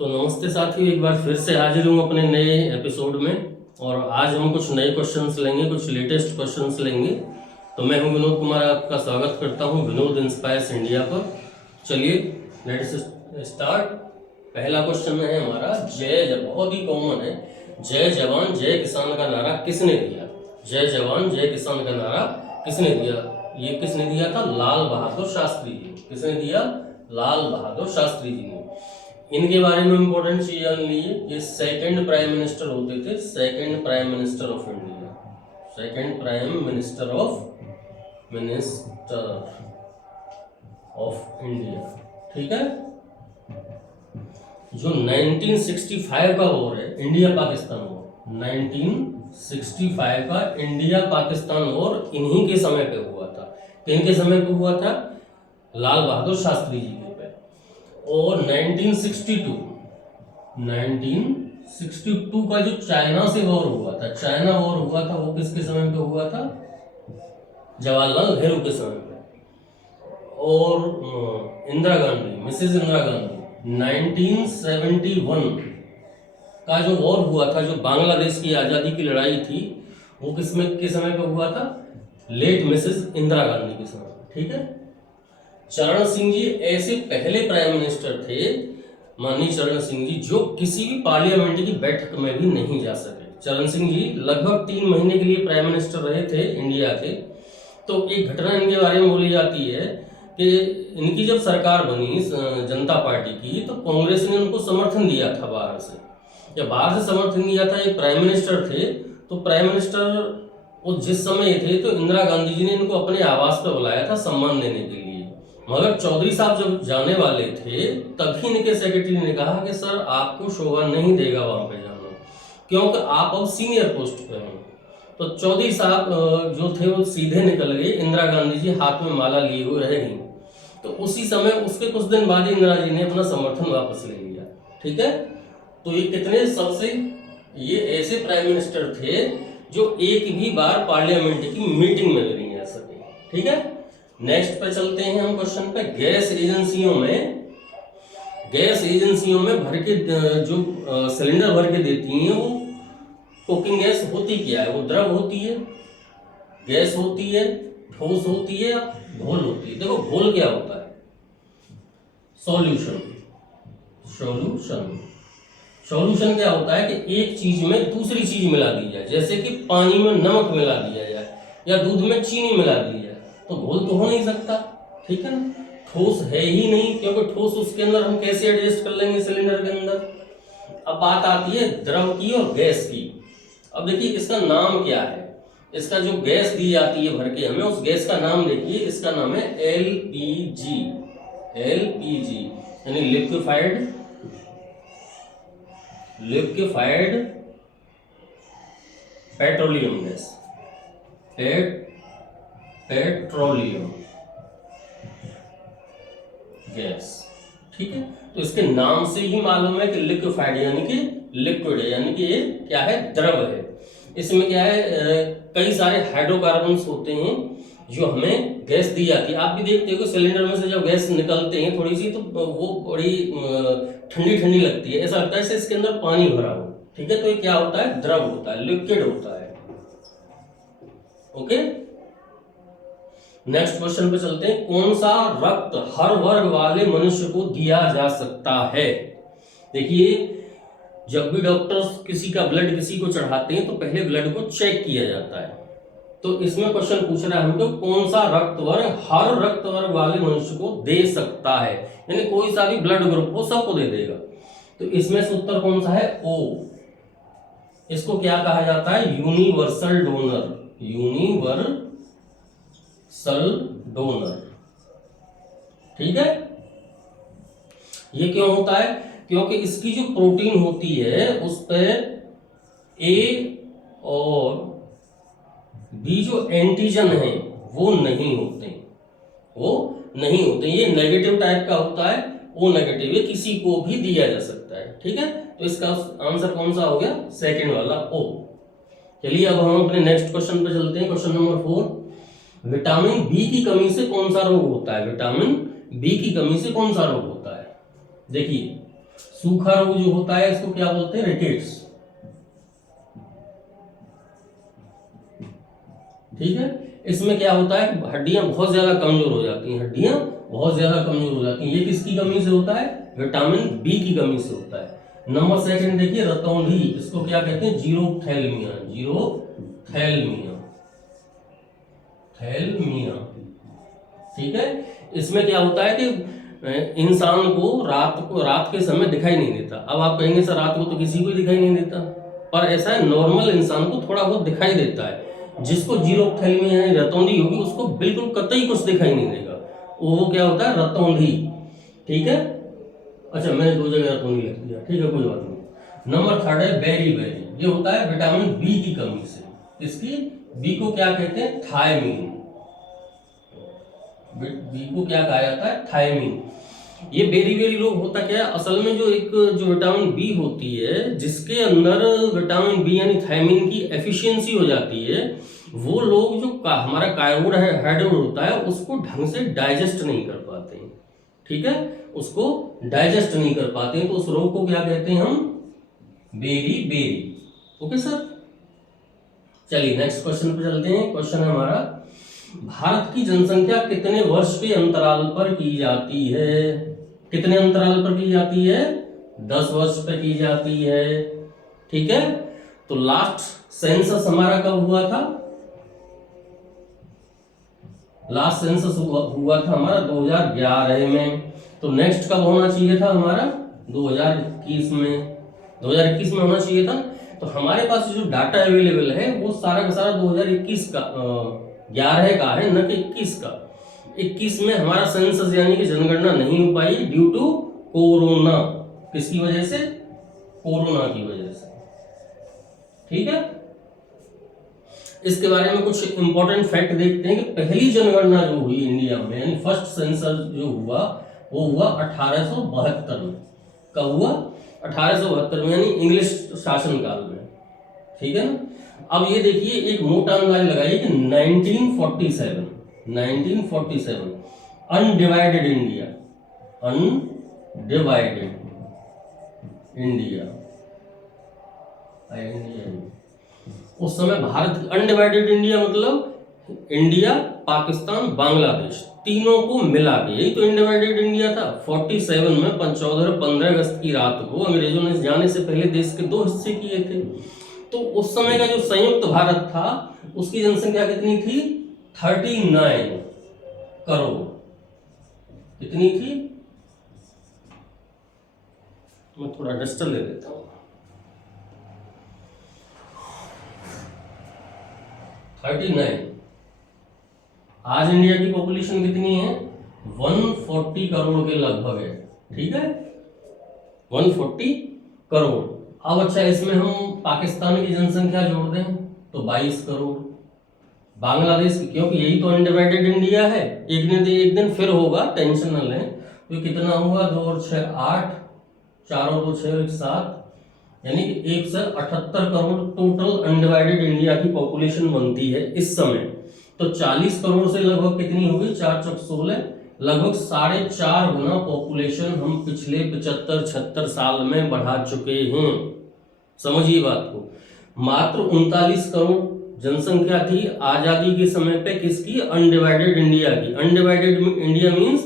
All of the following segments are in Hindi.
तो नमस्ते साथियों, एक बार फिर से हाजिर हूँ अपने नए एपिसोड में। और आज हम कुछ नए क्वेश्चंस लेंगे, कुछ लेटेस्ट क्वेश्चंस लेंगे। तो मैं हूँ विनोद कुमार, आपका स्वागत करता हूँ विनोद इंस्पायर्स इंडिया पर। चलिए लेट्स स्टार्ट। पहला क्वेश्चन है हमारा, बहुत ही कॉमन है। जय जवान जय किसान का नारा किसने दिया? जय जवान जय किसान का नारा किसने दिया? ये किसने दिया था? लाल बहादुर शास्त्री जी। किसने दिया? लाल बहादुर शास्त्री जी ने। इनके बारे में इंपॉर्टेंट चीज जान लीजिए, ये सेकंड प्राइम मिनिस्टर होते थे, second prime minister of India, second prime minister of India. ठीक है। जो 1965 का वॉर है, इंडिया पाकिस्तान वॉर, 1965 का इंडिया पाकिस्तान वॉर इन्हीं के समय पे हुआ था। किनके समय पे हुआ था? लाल बहादुर शास्त्री जी के पे। और 1962 का जो चाइना से वॉर हुआ था, चाइना वॉर हुआ था, वो किसके समय पे हुआ था? जवाहरलाल नेहरू के समय पे। और इंदिरा गांधी, मिसेस इंदिरा गांधी, 1971 का जो वॉर हुआ था, जो बांग्लादेश की आज़ादी की लड़ाई थी, वो के समय पे हुआ था? लेट मिसेस इंदिरा गांधी के समय। ठीक है। चरण सिंह जी ऐसे पहले प्राइम मिनिस्टर थे, माननीय चरण सिंह जी, जो किसी भी पार्लियामेंट की बैठक में भी नहीं जा सके। चरण सिंह जी लगभग 3 महीने के लिए प्राइम मिनिस्टर रहे थे इंडिया के। तो एक घटना इनके बारे में बोली जाती है कि इनकी जब सरकार बनी जनता पार्टी की, तो कांग्रेस ने उनको समर्थन दिया था बाहर से। जब बाहर से समर्थन दिया था, एक प्राइम मिनिस्टर थे, तो प्राइम मिनिस्टर वो जिस समय थे, तो इंदिरा गांधी जी ने इनको अपने आवास पर बुलाया था सम्मान देने के लिए। मगर चौधरी साहब जब जाने वाले थे, तभी इनके सेक्रेटरी ने कहा कि सर आपको शोभा नहीं देगा वहां पे जाना, क्योंकि आप अब सीनियर पोस्ट पे हैं। तो चौधरी साहब जो थे वो सीधे निकल गए, इंदिरा गांधी जी हाथ में माला लिए हुए रह गई। तो उसी समय, उसके कुछ दिन बाद इंदिरा जी ने अपना समर्थन वापस ले लिया। ठीक है। तो ये कितने सबसे, ये ऐसे प्राइम मिनिस्टर थे जो एक भी बार पार्लियामेंट की मीटिंग में भी नहीं आ सके। ठीक है। नेक्स्ट पे चलते हैं हम क्वेश्चन पे। गैस एजेंसियों में भर के जो सिलेंडर भर के देती हैं, वो कुकिंग गैस होती क्या है? वो द्रव होती है, गैस होती है, ठोस होती है, या घोल होती है? देखो घोल क्या होता है? सॉल्यूशन क्या होता है कि एक चीज में दूसरी चीज मिला दी जाए, जैसे कि पानी में नमक मिला दिया जाए या दूध में चीनी मिला दी जाए, तो घोल तो हो नहीं सकता। ठीक है ना। ठोस है ही नहीं, क्योंकि ठोस उसके अंदर हम कैसे एडजस्ट कर लेंगे सिलेंडर के अंदर। अब बात आती है द्रव की और गैस की। अब देखिए इसका नाम क्या है? इसका जो गैस दी जाती है भर के हमें, उस गैस का नाम देखिए, इसका नाम है एलपीजी। यानी liquefied petroleum gas, petroleum gas. ठीक है। तो इसके नाम से ही मालूम है कि लिक्विफाइड यानी कि लिक्विड है, यानी कि ये क्या है? द्रव है। इसमें क्या है? कई सारे हाइड्रोकार्बन्स होते हैं जो हमें गैस दी जाती है। आप भी देखते हो कि सिलेंडर में से जब गैस निकलते हैं थोड़ी सी, तो वो बड़ी ठंडी ठंडी लगती है, ऐसा लगता है जैसे इसके अंदर पानी भरा हो। ठीक है। तो ये क्या होता है? द्रव होता है, लिक्विड होता है। ओके। नेक्स्ट क्वेश्चन पे चलते हैं। कौन सा रक्त हर वर्ग वाले मनुष्य को दिया जा सकता है? देखिए, जब भी डॉक्टर्स किसी का ब्लड किसी को चढ़ाते हैं, तो पहले ब्लड को चेक किया जाता है। तो इसमें क्वेश्चन पूछ रहा है हमको, कौन सा रक्त वर्ग हर रक्त वर्ग वाले मनुष्य को दे सकता है? यानी कोई सा भी ब्लड ग्रुप हो, सबको दे देगा। तो इसमें से उत्तर कौन सा है? ओ। इसको क्या कहा जाता है? Universal donor. ठीक है। ये क्यों होता है? क्योंकि इसकी जो प्रोटीन होती है उस पे ए और बी जो एंटीजन है वो नहीं होते। ये नेगेटिव टाइप का होता है, ओ नेगेटिव, ये किसी को भी दिया जा सकता है। ठीक है। तो इसका आंसर कौन सा हो गया? सेकंड वाला, ओ। चलिए अब हम अपने नेक्स्ट क्वेश्चन पे चलते हैं। Question number 4। विटामिन बी की कमी से कौन सा रोग होता है? विटामिन बी की कमी से कौन सा रोग होता है? देखिए, सूखा रोग जो होता है इसको क्या बोलते हैं? रिकेट्स। ठीक है, इसमें क्या होता है? हड्डियां बहुत ज्यादा कमजोर हो जाती हैं, हड्डियां बहुत ज्यादा कमजोर हो जाती हैं। ये किसकी कमी से होता है? विटामिन बी की कमी से होता है। नंबर सेकंड देखिए, रतौंधी, इसको क्या कहते हैं? जीरोथैल्मिया। जीरोथैल्मिया, थैल्मिया। ठीक है, इसमें क्या होता है कि इंसान को रात के समय दिखाई नहीं देता। अब आप कहेंगे सर रात को तो किसी को दिखाई नहीं देता, पर ऐसा है नॉर्मल इंसान को थोड़ा बहुत दिखाई देता है। जिसको जीरोथैल्मिया यानी रतौंधी होगी उसको बिल्कुल कतई कुछ दिखाई नहीं देगा, वो क्या होता है? रतौंधी। ठीक है, अच्छा मैंने दो जगह रतौंधी लिख दिया, ठीक है कोई बात नहीं। नंबर थर्ड है बेरी। ये होता है विटामिन बी की कमी से। इसकी बी को क्या कहते हैं? थायमीन। बी को क्या कहा जाता है? थायमीन। ये बेरी रोग होता क्या है? असल में जो विटामिन बी होती है, जिसके अंदर विटामिन बी यानी थायमीन की एफिशिएंसी हो जाती है, वो लोग जो हमारा कार्बोहाइड्रेट होता है उसको ढंग से डाइजेस्ट नहीं कर पाते हैं। ठीक है, उसको डाइजेस्ट नहीं कर पाते हैं, तो उस रोग को क्या कहते हैं हम? बेरी। ओके सर, चलिए नेक्स्ट क्वेश्चन पे चलते हैं। क्वेश्चन है हमारा, भारत की जनसंख्या कितने वर्ष के अंतराल पर की जाती है? कितने अंतराल पर की जाती है? 10 वर्ष पर की जाती है। ठीक है, तो लास्ट सेंसस हमारा कब हुआ था? लास्ट सेंसस हुआ था हमारा 2011 में। तो नेक्स्ट कब होना चाहिए था हमारा? 2021 में। 2021 में होना चाहिए था। तो हमारे पास जो डाटा अवेलेबल है वो सारा का सारा 2021 का 11 का है, न कि 21 का। 21 में हमारा सेंसस यानी कि जनगणना नहीं हो पाई ड्यू टू कोरोना। किसकी वजह से? कोरोना की वजह से। ठीक है, इसके बारे में कुछ इंपॉर्टेंट फैक्ट देखते हैं कि पहली जनगणना जो हुई इंडिया में यानी फर्स्ट सेंसस जो हुआ वो हुआ 1872 में। कब हुआ? 1872 में, यानी इंग्लिश शासनकाल में। ठीक है ना। अब ये देखिए, एक मोटा अंदाज लगाइए कि 1947 अनडिवाइडेड इंडिया उस समय भारत अनडिवाइडेड इंडिया मतलब इंडिया, पाकिस्तान, बांग्लादेश तीनों को मिला के, यही तो अनडिवाइडेड इंडिया था। 47 में 15 अगस्त की रात को अंग्रेजों ने जाने से पहले देश के 2 हिस्से किए थे। तो उस समय का जो संयुक्त भारत था उसकी जनसंख्या कितनी थी? 39 करोड़। कितनी थी? मैं थोड़ा डस्टर ले लेता हूं। 39। आज इंडिया की पॉपुलेशन कितनी है? 140 करोड़ के लगभग है। ठीक है, 140 करोड़। अब अच्छा, इसमें हम पाकिस्तान की जनसंख्या जोड़ दें तो 22 करोड़। बांग्लादेश की, क्योंकि यही तो अनडिवाइडेड इंडिया है, एक दिन फिर होगा, टेंशन न लें। तो कितना हुआ? 2 और 6 8, 4 और 2 6 1 7, यानी कि 178 करोड़ टोटल अनडिवाइडेड इंडिया की पॉपुलेशन बनती है इस समय। तो 40 करोड़ से लगभग कितनी होगी? 4 चौक 16, लगभग 4.5 गुना पॉपुलेशन हम पिछले 75-76 साल में बढ़ा चुके हैं। समझिए बात को। मात्र 39 करोड़ जनसंख्या थी आजादी के समय पे किसकी? अनडिवाइडेड इंडिया की। Undivided India means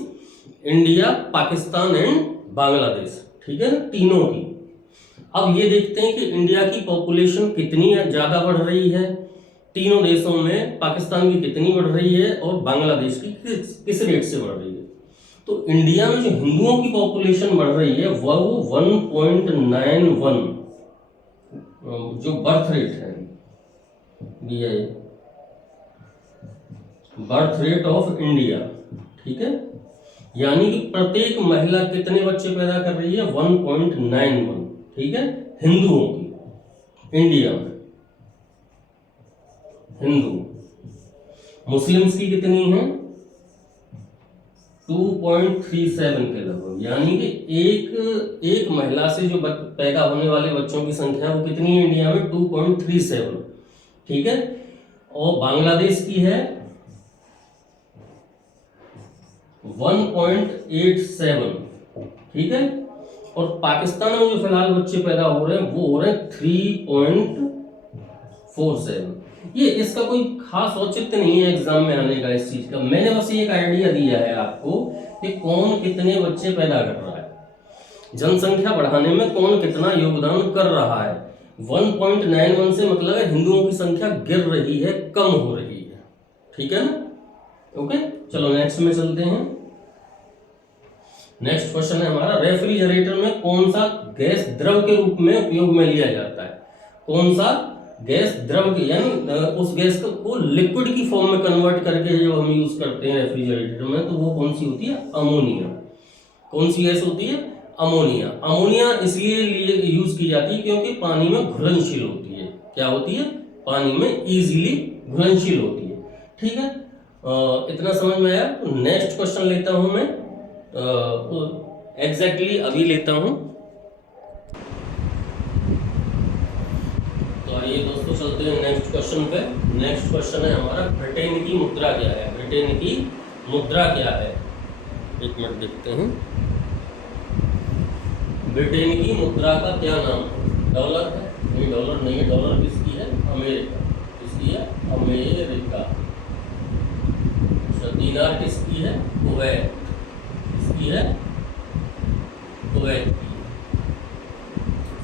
India, Pakistan and Bangladesh. ठीक है ना, तीनों की। अब ये देखते हैं कि इंडिया की पॉपुलेशन कितनी ज्यादा बढ़ रही है तीनों देशों में, पाकिस्तान की कितनी बढ़ रही है और बांग्लादेश की किस रेट से बढ़ रही है। तो इंडिया में जो हिंदुओं की पॉपुलेशन बढ़ रही है वह 1.91 जो बर्थ रेट है, बर्थ रेट ऑफ इंडिया। ठीक है, यानी कि प्रत्येक महिला कितने बच्चे पैदा कर रही है? 1.91। ठीक है, हिंदुओं की इंडिया में, हिंदू। मुस्लिम्स की कितनी है? 2.37 के लगभग, यानी कि एक महिला से जो पैदा होने वाले बच्चों की संख्या वो कितनी है इंडिया में? 2.37। ठीक है, और बांग्लादेश की है 1.87। ठीक है, और पाकिस्तान में जो फिलहाल बच्चे पैदा हो रहे हैं वो हो रहे हैं 3.47। ये इसका कोई खास औचित्य नहीं है एग्जाम में आने का इस चीज का। मैंने बस एक आइडिया दिया है आपको कि कौन कितने बच्चे पैदा कर रहा है, जनसंख्या बढ़ाने में कौन कितना योगदान कर रहा है। 1.91 से मतलब है हिंदुओं की संख्या गिर रही है, कम हो रही है। ठीक है ना? ओके, चलो नेक्स्ट में चलते हैं। नेक्स्ट क्वेश्चन है हमारा, रेफ्रिजरेटर में कौन सा गैस द्रव के रूप में उपयोग में लिया जाता है? कौन सा गैस द्रव के, यानी उस गैस को लिक्विड की फॉर्म में कन्वर्ट करके जो हम यूज करते हैं रेफ्रिजरेटर में, तो वो कौन सी होती है? अमोनिया। कौन सी गैस होती है? अमोनिया। अमोनिया इसलिए यूज की जाती है क्योंकि पानी में घुलनशील होती है। क्या होती है? पानी में इजीली घुलनशील होती है। ठीक है, इतना समझ में आया? तो नेक्स्ट क्वेश्चन लेता हूं मैं, एग्जैक्टली अभी लेता हूं। तो आइए दोस्तों चलते हैं नेक्स्ट क्वेश्चन पे। नेक्स्ट क्वेश्चन है हमारा, ब्रिटेन की मुद्रा क्या है? ब्रिटेन की मुद्रा क्या है? एक मिनट देखते हैं। ब्रिटेन की मुद्रा का क्या नाम है? डॉलर है? नहीं, डॉलर नहीं है। डॉलर किसकी है? अमेरिका। किसकी है? अमेरिका। दीनार किसकी है? कुवैत। किसकी है? कुवैत की।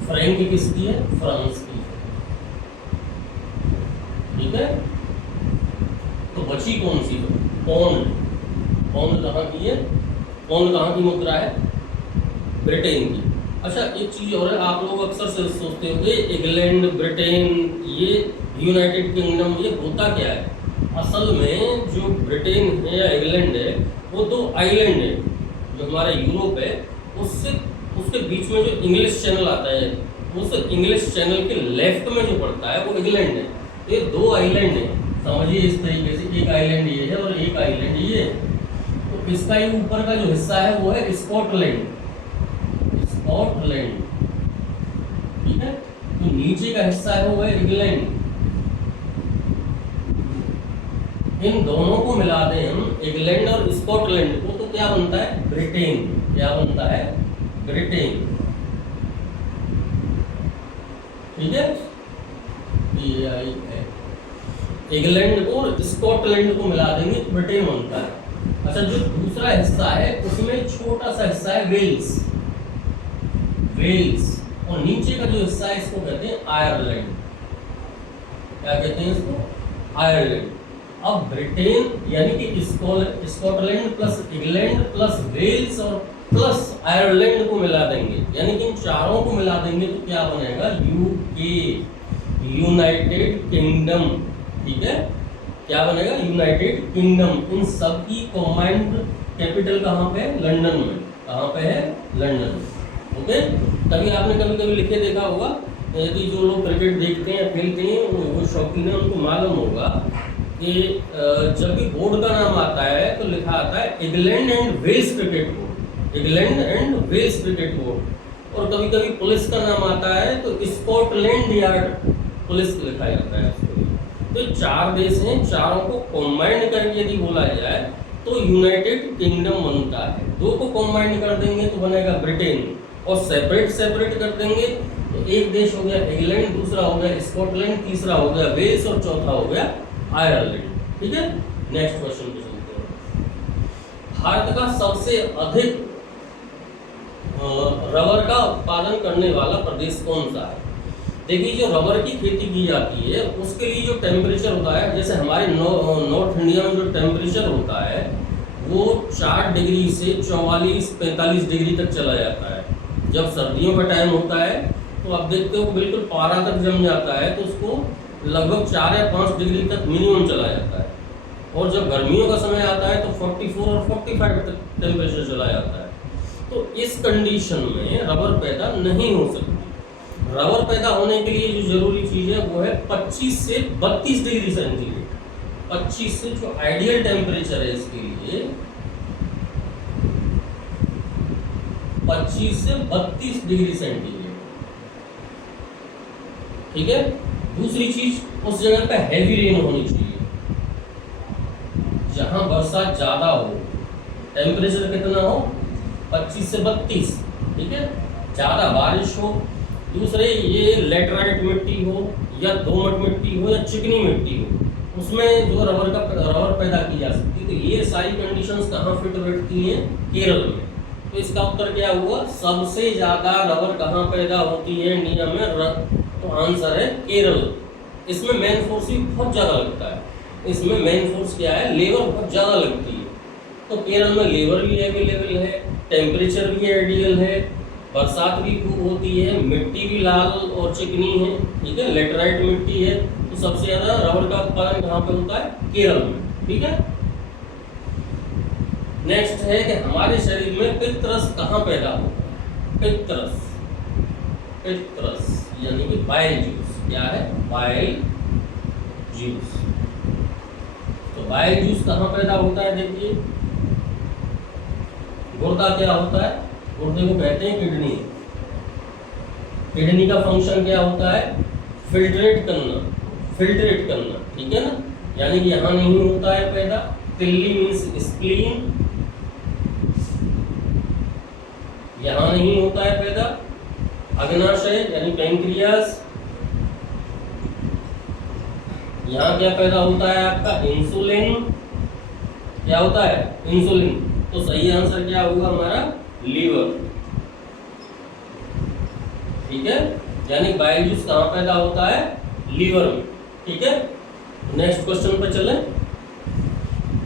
फ्रैंक किसकी है? फ्रांस की है। ठीक है, तो बची कौन सी? पौंड। पौंड कहाँ की है? पौंड कहाँ की मुद्रा है? ब्रिटेन की। अच्छा, एक चीज और है, आप लोग अक्सर से सोचते हो कि इंग्लैंड, ब्रिटेन, ये यूनाइटेड किंगडम, ये होता क्या है? असल में जो ब्रिटेन है या इंग्लैंड है वो दो आइलैंड है। जो हमारा यूरोप है उसके बीच में जो इंग्लिश चैनल आता है, उस इंग्लिश चैनल के लेफ्ट में जो पड़ता है वो इंग्लैंड है। ये दो आइलैंड है, समझिए इस तरीके से, एक आइलैंड ये है और एक आइलैंड ये है। तो इसका ये ऊपर का जो हिस्सा है वो है स्कॉटलैंड। स्कॉटलैंड, ठीक है। तो नीचे का हिस्सा है वो है इंग्लैंड। इन दोनों को मिला दें हम, इंग्लैंड और स्कॉटलैंड को, तो क्या बनता है? ब्रिटेन। क्या बनता है? ब्रिटेन। ठीक है, इंग्लैंड को और स्कॉटलैंड को मिला देंगे तो ब्रिटेन बनता है। अच्छा, जो दूसरा हिस्सा है उसमें छोटा सा हिस्सा है वेल्स। वेल्स, और नीचे का जो हिस्सा है इसको कहते हैं आयरलैंड। क्या कहते हैं इसको? आयरलैंड। अब ब्रिटेन यानी कि Scotland plus England plus Wales और प्लस आयरलैंड को मिला देंगे, यानी कि इन चारों को मिला देंगे तो क्या बनेगा? UK, United kingdom. ठीक है, क्या बनेगा? United kingdom. इन सब की कॉम्बाइंड कैपिटल कहाँ पे है? लंदन में। कहाँ पे है? लंदन। ओके, तभी आपने कभी कभी लिखे देखा होगा, यदि जो लोग क्रिकेट देखते हैं या खेलते हैं वो शौकीन है, उनको मालूम होगा कि जब भी बोर्ड का नाम आता है तो लिखा आता है England and Wales cricket board, England and Wales cricket board. और कभी कभी पुलिस का नाम आता है तो स्कॉटलैंड यार्ड पुलिस लिखा जाता है उसको। तो चार देश हैं, चारों को कॉम्बाइंड करके यदि बोला जाए तो यूनाइटेड किंगडम बनता है। दो को कॉम्बाइंड कर देंगे तो बनेगा ब्रिटेन, और सेपरेट सेपरेट कर देंगे तो एक देश हो गया इंग्लैंड, दूसरा हो गया स्कॉटलैंड, तीसरा हो गया वेल्स और चौथा हो गया आयरलैंड। ठीक है, नेक्स्ट क्वेश्चन पे चलते हैं। भारत का सबसे अधिक रबर का उत्पादन करने वाला प्रदेश कौन सा है? देखिए, जो रबर की खेती की जाती है उसके लिए जो टेम्परेचर होता है, जैसे हमारे नॉर्थ इंडिया में जो टेम्परेचर होता है वो 4 डिग्री से 44-45 डिग्री तक चला जाता है। जब सर्दियों का टाइम होता है तो आप देखते हो बिल्कुल पारा तक जम जाता है, तो उसको लगभग 4 या 5 डिग्री तक मिनिमम चला जाता है। और जब गर्मियों का समय आता है तो 44 और 45 तक टेम्परेचर चला जाता है। तो इस कंडीशन में रबर पैदा नहीं हो सकती। रबर पैदा होने के लिए जो जरूरी चीज है वो है 25 से 32 डिग्री सेंटीग्रेड। 25 से जो आइडियल टेम्परेचर है इसके लिए 25 से 32 डिग्री सेंटीग्रेड। ठीक है, दूसरी चीज, उस जगह पे हैवी रेन होनी चाहिए, जहां बरसात ज्यादा हो। टेम्परेचर कितना हो? 25 से 32। ठीक है, ज़्यादा बारिश हो, दूसरे ये लेटराइट मिट्टी हो या दोमट मिट्टी हो या चिकनी मिट्टी हो, उसमें जो रबर पैदा की जा सकती है। तो ये सारी कंडीशंस कहाँ फिट बैठती हैं? केरल में। तो इसका उत्तर क्या हुआ? सबसे ज़्यादा रबर कहाँ पैदा होती है इंडिया में? तो आंसर है केरल। इसमें मेन फोर्स भी बहुत ज़्यादा लगता है। इसमें मेन फोर्स क्या है? लेबर बहुत ज़्यादा लगती है। तो केरल में लेबर भी अवेलेबल है, टेम्परेचर भी आइडियल है, बरसात भी खूब होती है, मिट्टी भी लाल और चिकनी है, ठीक है, लेटराइट मिट्टी है। तो सबसे ज़्यादा रबर का उत्पादन कहाँ पे होता है? केरल में, ठीक है। नेक्स्ट है कि हमारे शरीर में पित्तरस कहाँ पैदा होता है? पित्तरस, पित्तरस यानी कि बाइल जूस। क्या है? Bile juice. तो बाइल जूस कहाँ पैदा होता है? देखिए, गुर्दा क्या होता है? गुर्दे को कहते हैं किडनी। किडनी का फंक्शन क्या होता है? फिल्ट्रेट करना, फिल्ट्रेट करना, ठीक है ना। यानी कि यहाँ नहीं होता है पैदा। तिल्ली मीन्स स्प्लीन, यहाँ नहीं होता है पैदा। अग्नाशय यानी पैंक्रियास, यहाँ क्या पैदा होता है आपका? इंसुलिन। क्या होता है? इंसुलिन। तो सही आंसर क्या होगा हमारा? लीवर, ठीक है। यानी बाइल जूस कहाँ पैदा होता है? लीवर में, ठीक है। नेक्स्ट क्वेश्चन पर चलें।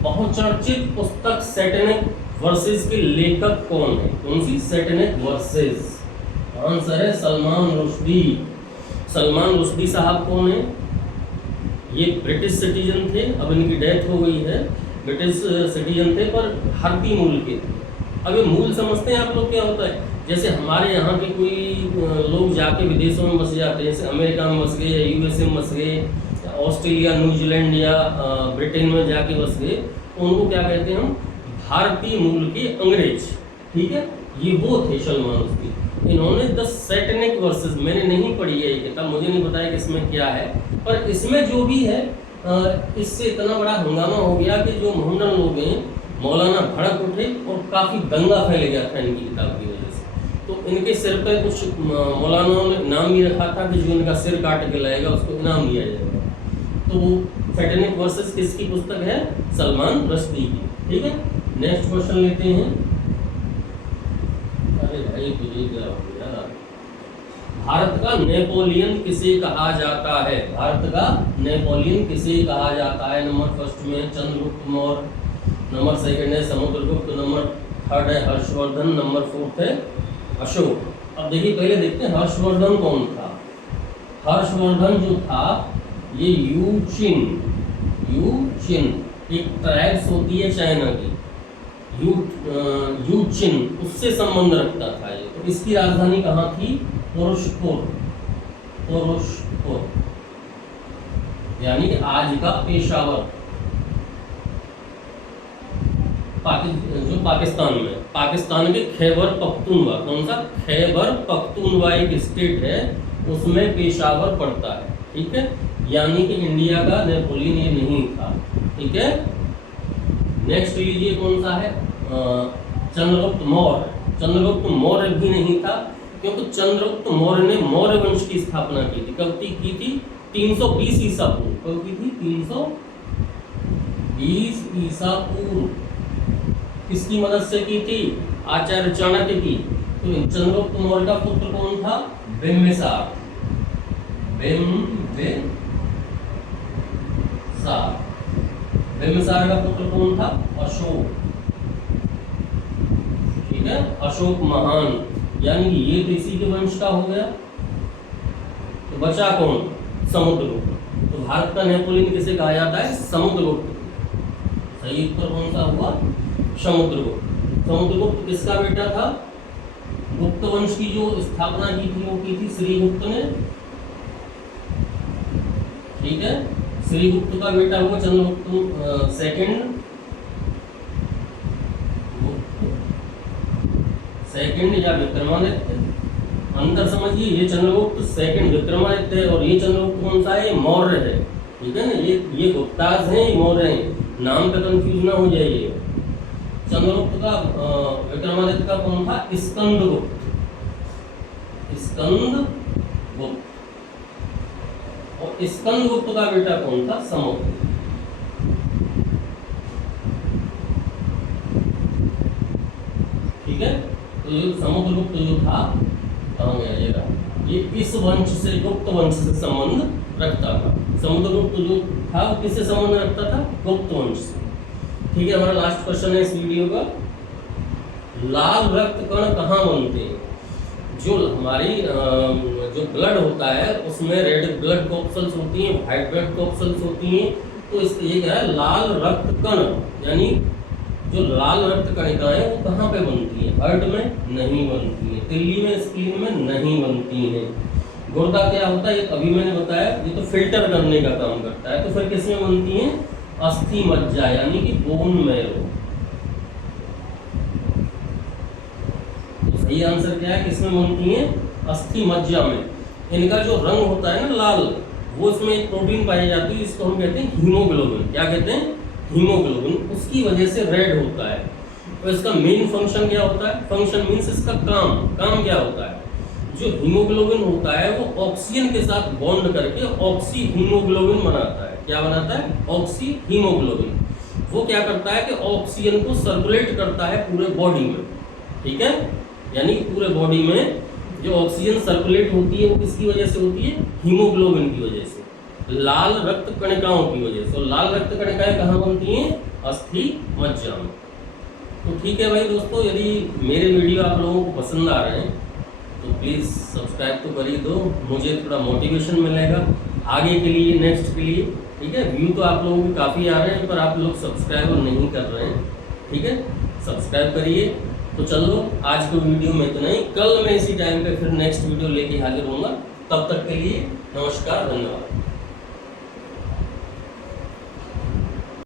बहुचर्चित पुस्तक सेटेनिक वर्सेस के लेखक कौन है? कौन सी? Satanic versus. आंसर है सलमान रुश्दी। सलमान रुश्दी साहब कौन है? ये ब्रिटिश सिटीजन थे, अब इनकी डेथ हो गई है। ब्रिटिश सिटीजन थे पर भारतीय मूल के थे। अब ये मूल समझते हैं आप लोग क्या होता है? जैसे हमारे यहाँ के कोई लोग जाके विदेशों में बस जाते हैं, जैसे अमेरिका में बस गए या यूएसए में बस गए, ऑस्ट्रेलिया, न्यूजीलैंड या ब्रिटेन में जाके बस गए, तो उनको क्या कहते हैं हम? भारतीय मूल के अंग्रेज, ठीक है। ये वो थे सलमान रुश्दी। इन्होंने द सेटेनिक वर्सेस, मैंने नहीं पढ़ी है ये किताब, मुझे नहीं बताया कि इसमें क्या है, पर इसमें जो भी है इससे इतना बड़ा हंगामा हो गया कि जो मोहम्मदन लोग हैं, मौलाना भड़क उठे और काफ़ी दंगा फैल गया था इनकी किताब की वजह से। तो इनके सिर पे कुछ मौलानाओं ने इनाम भी रखा था कि जो इनका सिर काट के लाएगा उसको इनाम दिया जाएगा। तो सेटेनिक वर्सेस किसकी पुस्तक है? सलमान रुश्दी की, ठीक है। नेक्स्ट क्वेश्चन लेते हैं। अरे भाई तुझे क्या हो गया? भारत का नेपोलियन किसे कहा जाता है? भारत का नेपोलियन किसे कहा जाता है? नंबर फर्स्ट में चंद्रगुप्त मौर्य, नंबर सेकंड है समुद्रगुप्त, नंबर थर्ड है हर्षवर्धन, नंबर फोर्थ है अशोक। अब देखिए, पहले देखते हैं हर्षवर्धन कौन था। हर्षवर्धन जो था ये यूचिन एक ट्राइब्स होती है चाइना की, यूचिन, उससे संबंध रखता था ये। तो इसकी राजधानी कहाँ थी? पुरुषपुर, यानी कि आज का पेशावर, जो पाकिस्तान में, पाकिस्तान के खैबर पख्तूनवा, कौन सा? खैबर पख्तूनवा एक स्टेट है, उसमें पेशावर पड़ता है, ठीक है। यानी कि इंडिया का नेपोलियन ये नहीं था, ठीक है। नेक्स्ट लीजिए, कौन सा है? चंद्रगुप्त मौर्य। चंद्रगुप्त मौर्य भी नहीं था, क्योंकि चंद्रगुप्त मौर्य ने मौर्य वंश की स्थापना की थी। कब की थी? 320 ईसा पूर्व। कब की थी? 320 ईसा पूर्व। किसकी मदद से की थी? आचार्य चाणक्य की। तो चंद्रगुप्त मौर्य का पुत्र कौन था? बिम्बिसार। बिम्बिसार का पुत्र कौन था? अशोक, ठीक है, अशोक महान। यानी कि ये तो इसी के वंश का हो गया। तो बचा कौन? समुद्रगुप्त। तो भारत का नेपोलियन किसे कहा जाता है? समुद्रगुप्त। सही उत्तर कौन सा हुआ? समुद्रगुप्त। समुद्रगुप्त किसका बेटा था? गुप्त वंश की जो स्थापना की थी वो की थी श्रीगुप्त ने, ठीक है। श्रीगुप्त का बेटा हुआ चंद्रगुप्त सेकंड या विक्रमादित्य। अंतर समझिए, ये चंद्रगुप्त सेकंड विक्रमादित्य है और ये चंद्रगुप्त कौन सा है? मौर्य है, ठीक है ना। ये गुप्ताज हैं, ये मौर्य हैं, नाम पे कंफ्यूज ना हो जाइए। चंद्रगुप्त का विक्रमादित्य का कौन था? स्कंदगुप्त, स्कंदगुप्त। और स्कंदगुप्त का बेटा कौन था? समुद्र। ठीक है, तो जो समुद्रगुप्त जो था, कहाँ गया ये रहा, ये इस वंश से, गुप्त वंश से संबंध रखता था। समुद्रगुप्त जो था वो किससे संबंध रखता था? गुप्त वंश से। ठीक है, हमारा लास्ट क्वेश्चन है इस वीडियो का, लाल रक्त कण कहाँ बनते हैं? जो हमारी जो ब्लड होता है उसमें रेड ब्लड कॉर्पसल्स होती हैं, व्हाइट ब्लड कॉर्पसल्स होती हैं। तो इसके ये क्या है, लाल रक्त कण, यानी जो लाल रक्त कणिकाएं वो कहाँ पे बनती हैं? हार्ट में नहीं बनती हैं, तिल्ली में, स्प्लीन में नहीं बनती हैं। गुर्दा क्या होता है, ये अभी मैंने बताया, ये तो फिल्टर करने का काम करता है। तो फिर किसमें बनती हैं? अस्थि मज्जा, यानी कि बोन मैरो। तो सही आंसर क्या है, किसमें बनती हैं? अस्थि मज्जा में। इनका जो रंग होता है ना लाल, वो इसमें एक प्रोटीन पाई जाती है, इसको हम कहते हैं हीमोग्लोबिन। क्या कहते हैं? हीमोग्लोबिन। उसकी वजह से रेड होता है। तो इसका मेन फंक्शन क्या होता है? फंक्शन मीन्स इसका काम क्या होता है? जो हीमोग्लोबिन होता है वो ऑक्सीजन के साथ बॉन्ड करके ऑक्सी हीमोग्लोबिन बनाता है। क्या बनाता है? Oxy haemoglobin. वो क्या करता है कि ऑक्सीजन को सर्कुलेट करता है पूरे बॉडी में। ठीक है, यानी पूरे बॉडी में जो ऑक्सीजन सर्कुलेट होती है वो किसकी वजह से होती है? हीमोग्लोबिन की वजह से, लाल रक्त कणिकाओं की वजह से। और लाल रक्त कणिकाएं कहाँ बनती हैं? अस्थि मज्जा में। तो ठीक है भाई दोस्तों, यदि मेरे वीडियो आप लोगों को पसंद आ रहे हैं तो प्लीज़ सब्सक्राइब तो कर ही दो, मुझे थोड़ा मोटिवेशन मिलेगा आगे के लिए, नेक्स्ट के लिए। ठीक है, व्यू तो आप लोगों के काफ़ी आ रहे हैं पर आप लोग सब्सक्राइब नहीं कर रहे हैं। ठीक है, सब्सक्राइब करिए। तो चलो आज के वीडियो में इतना ही, कल मैं इसी टाइम पे फिर नेक्स्ट वीडियो लेके हाजिर होऊंगा। तब तक के लिए नमस्कार, धन्यवाद।